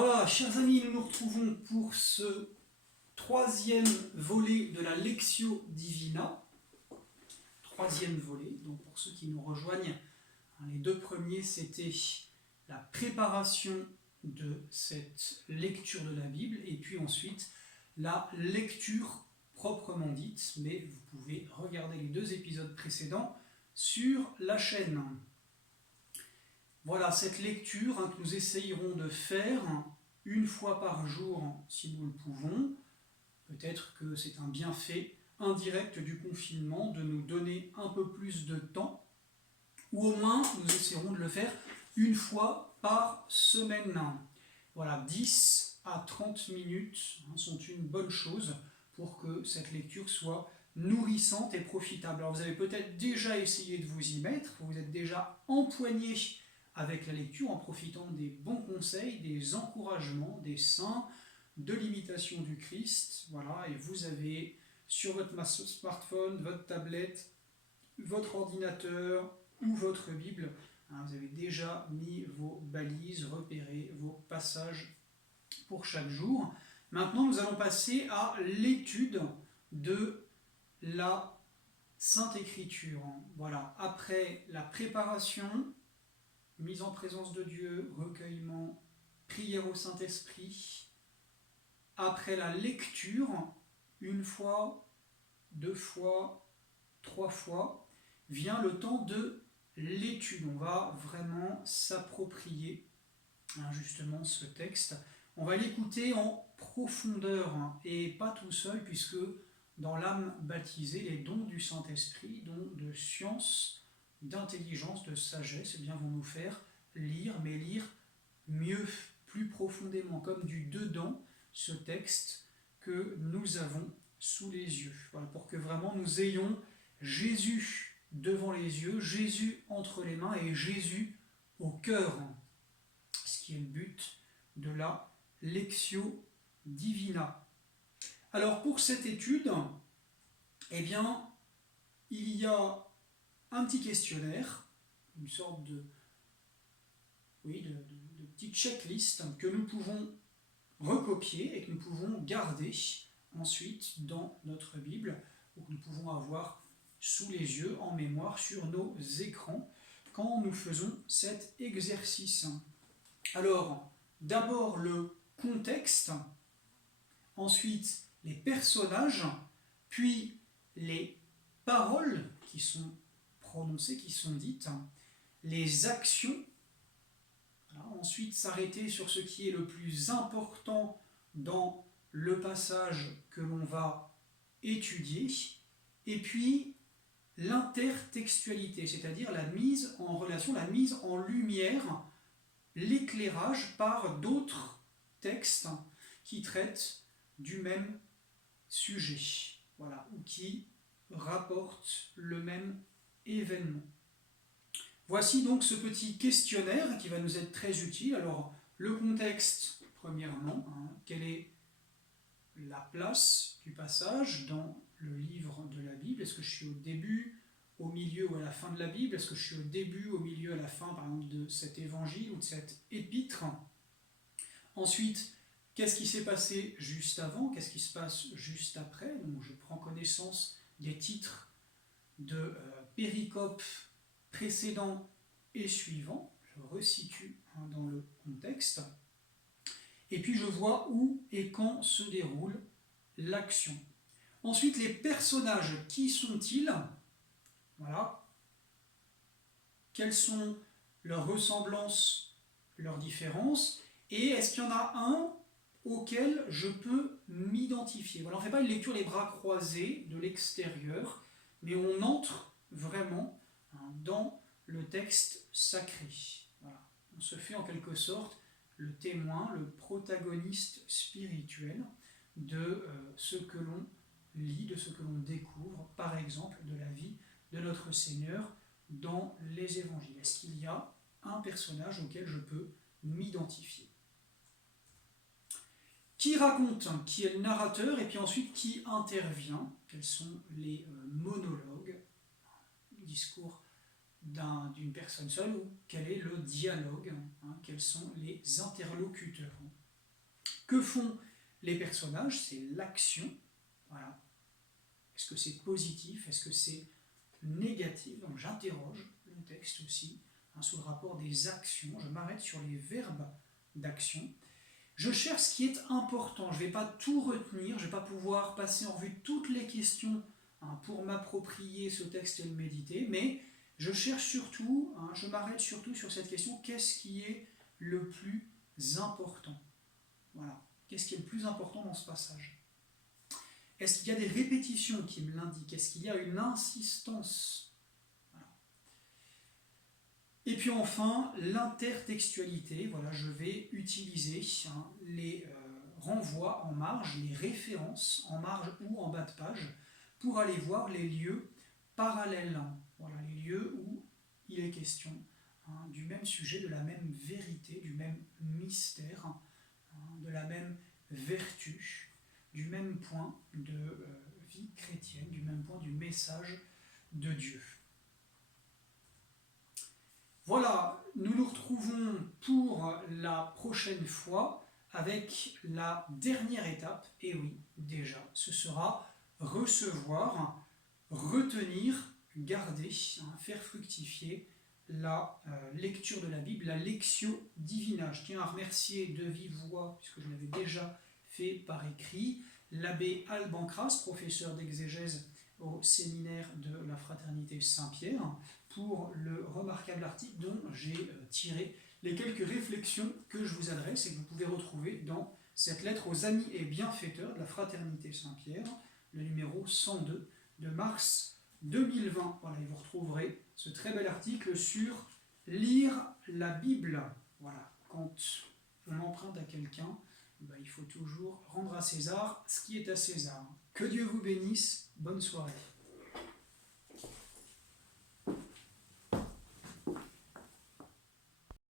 Voilà, chers amis, nous nous retrouvons pour ce troisième volet de la Lectio Divina. Troisième volet, donc pour ceux qui nous rejoignent, les deux premiers c'était la préparation de cette lecture de la Bible et puis ensuite la lecture proprement dite, mais vous pouvez regarder les deux épisodes précédents sur la chaîne. Voilà cette lecture que nous essayerons de faire une fois par jour si nous le pouvons. Peut-être que c'est un bienfait indirect du confinement de nous donner un peu plus de temps, ou au moins nous essaierons de le faire une fois par semaine. Voilà, 10 à 30 minutes sont une bonne chose pour que cette lecture soit nourrissante et profitable. Alors vous avez peut-être déjà essayé de vous y mettre, vous êtes déjà empoigné avec la lecture en profitant des bons conseils, des encouragements des saints, de l'imitation du Christ, voilà, et vous avez sur votre smartphone, votre tablette, votre ordinateur ou votre Bible, vous avez déjà mis vos balises, repéré vos passages pour chaque jour. Maintenant, nous allons passer à l'étude de la Sainte Écriture. Voilà, après la préparation, mise en présence de Dieu, recueillement, prière au Saint-Esprit, après la lecture, une fois, deux fois, trois fois, vient le temps de l'étude. On va vraiment s'approprier justement ce texte. On va l'écouter en profondeur et pas tout seul, puisque dans l'âme baptisée, les dons du Saint-Esprit, dons de science, d'intelligence, de sagesse, eh bien, vont nous faire lire, mais lire mieux, plus profondément, comme du dedans, ce texte que nous avons sous les yeux. Voilà, pour que vraiment nous ayons Jésus devant les yeux, Jésus entre les mains et Jésus au cœur, ce qui est le but de la Lectio Divina. Alors pour cette étude, eh bien, il y a un petit questionnaire, une sorte de petite checklist que nous pouvons recopier et que nous pouvons garder ensuite dans notre Bible, ou que nous pouvons avoir sous les yeux, en mémoire, sur nos écrans, quand nous faisons cet exercice. Alors, d'abord le contexte, ensuite les personnages, puis les paroles qui sont prononcées, qui sont dites, les actions. Ensuite, s'arrêter sur ce qui est le plus important dans le passage que l'on va étudier, et puis l'intertextualité, c'est-à-dire la mise en relation, la mise en lumière, l'éclairage par d'autres textes qui traitent du même sujet, voilà, ou qui rapportent le même événement. Voici donc ce petit questionnaire qui va nous être très utile. Alors, le contexte, premièrement, quelle est la place du passage dans le livre de la Bible? Est-ce que je suis au début, au milieu ou à la fin de la Bible? Est-ce que je suis au début, au milieu, à la fin, par exemple, de cet évangile ou de cette épître? Ensuite, qu'est-ce qui s'est passé juste avant? Qu'est-ce qui se passe juste après? Donc, je prends connaissance des titres de péricopes précédents et suivants, je resitue dans le contexte, et puis je vois où et quand se déroule l'action. Ensuite, les personnages, qui sont-ils? Voilà. Quelles sont leurs ressemblances, leurs différences, et est-ce qu'il y en a un auquel je peux m'identifier? Voilà, on ne fait pas une lecture les bras croisés de l'extérieur, mais on entre vraiment dans le texte sacré. Voilà. On se fait en quelque sorte le témoin, le protagoniste spirituel de ce que l'on lit, de ce que l'on découvre, par exemple, de la vie de notre Seigneur dans les évangiles. Est-ce qu'il y a un personnage auquel je peux m'identifier? Qui raconte? Qui est le narrateur? Et puis ensuite, qui intervient? Quels sont les monologues, discours d'une personne seule, ou quel est le dialogue, quels sont les interlocuteurs? Que font les personnages? C'est l'action. Voilà. Est-ce que c'est positif? Est-ce que c'est négatif? Donc j'interroge le texte aussi, sous le rapport des actions. Je m'arrête sur les verbes d'action. Je cherche ce qui est important. Je ne vais pas tout retenir, je ne vais pas pouvoir passer en revue toutes les questions pour m'approprier ce texte et le méditer, mais je cherche surtout, je m'arrête surtout sur cette question, qu'est-ce qui est le plus important? Voilà. Qu'est-ce qui est le plus important dans ce passage? Est-ce qu'il y a des répétitions qui me l'indiquent? Est-ce qu'il y a une insistance? Voilà. Et puis enfin, l'intertextualité. Voilà, je vais utiliser les renvois en marge, les références en marge ou en bas de page, pour aller voir les lieux parallèles. Voilà, les lieux où il est question du même sujet, de la même vérité, du même mystère, de la même vertu, du même point de vie chrétienne, du même point du message de Dieu. Voilà, nous nous retrouvons pour la prochaine fois avec la dernière étape, et oui, déjà, ce sera recevoir, retenir, garder, faire fructifier la lecture de la Bible, la lectio divina. Je tiens à remercier de vive voix, puisque je l'avais déjà fait par écrit, l'abbé Alban Cras, professeur d'exégèse au séminaire de la Fraternité Saint-Pierre, pour le remarquable article dont j'ai tiré les quelques réflexions que je vous adresse et que vous pouvez retrouver dans cette lettre aux amis et bienfaiteurs de la Fraternité Saint-Pierre, le numéro 102 de mars 2020. Voilà, et vous retrouverez ce très bel article sur lire la Bible. Voilà, quand on emprunte à quelqu'un, il faut toujours rendre à César ce qui est à César. Que Dieu vous bénisse, bonne soirée.